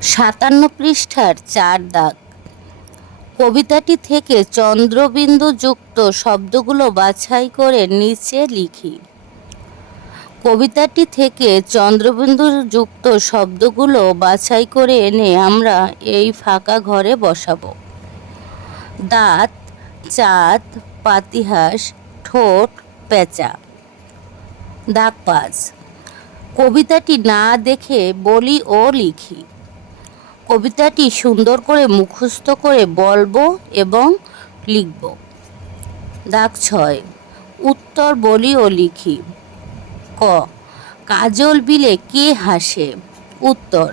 57 পৃষ্ঠার 4 দাগ। কবিতাটি থেকে চন্দ্রবিন্দু যুক্ত শব্দগুলো বাছাই করে নিচে লিখি। কবিতাটি থেকে চন্দ্রবিন্দু যুক্ত শব্দগুলো বাছাই করে এনে আমরা এই ফাঁকা ঘরে বসাবো। দাঁত, চাঁদ, পাতিহাঁস, ঠোঁট, পেঁচা। দাগ 5। কবিতাটি না দেখে বলি ও লিখি। কবিতাটি সুন্দর করে মুখস্থ করে বলবো এবং লিখব। দাগ 6। উত্তর বলি ও লিখি। ক, কাজল বিলে কে হাসে? উত্তর,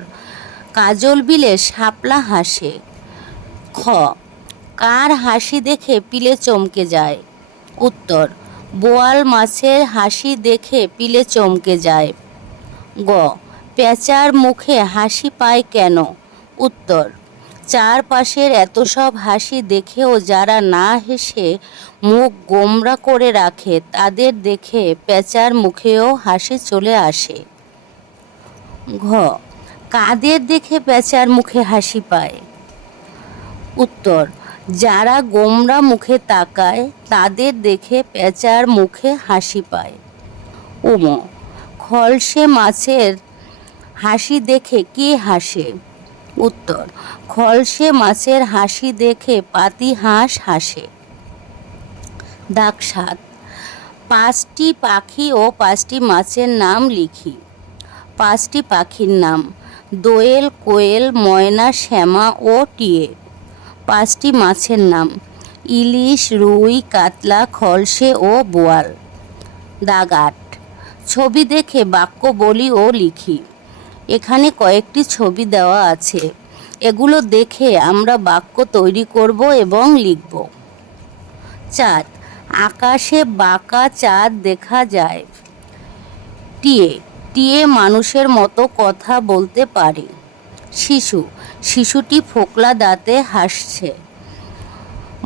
কাজল বিলে শাপলা হাসে। খ, কার হাসি দেখে পিলে চমকে যায়? উত্তর, বোয়াল মাছের হাসি দেখে পিলে চমকে যায়। গ, পেঁচার মুখে হাসি পায় কেন? উত্তর, চারপাশের এত সব হাসি দেখেও যারা না হেসে মুখ গোমরা করে রাখে তাদের দেখে পেঁচার মুখেও হাসি চলে আসে। ঘ, কাদের দেখে পেঁচার মুখে হাসি পায়? উত্তর, যারা গোমরা মুখে তাকায় তাদের দেখে পেঁচার মুখে হাসি পায়। উম, খলসে মাছের হাসি দেখে কে হাসে? উত্তর, খলসে মাছের হাসি দেখে পাতিহাঁস হাসে। দাগ 7। 5টি পাখি ও 5টি মাছের নাম লিখি। 5টি পাখির নাম: দোয়েল, কোয়েল, ময়না, শ্যামা ও টিয়ে। 5টি মাছের নাম: ইলিশ, রুই, কাতলা, খলসে ও বোয়াল। দাগ 8। ছবি দেখে বাক্য বলি ও লিখি। এখানে কয়েকটি ছবি দেওয়া আছে, এগুলো দেখে আমরা বাক্য তৈরি করব এবং লিখব। চাঁদ, আকাশে বাঁকা চাঁদ দেখা যায়। টিয়ে, টিয়ে মানুষের মতো কথা বলতে পারে। শিশু, শিশুটি ফোকলা দাঁতে হাসছে।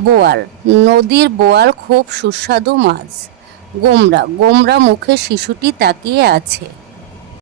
বোয়াল, নদীর বোয়াল খুব সুস্বাদু মাছ। গোমরা, গোমরা মুখে শিশুটি তাকিয়ে আছে।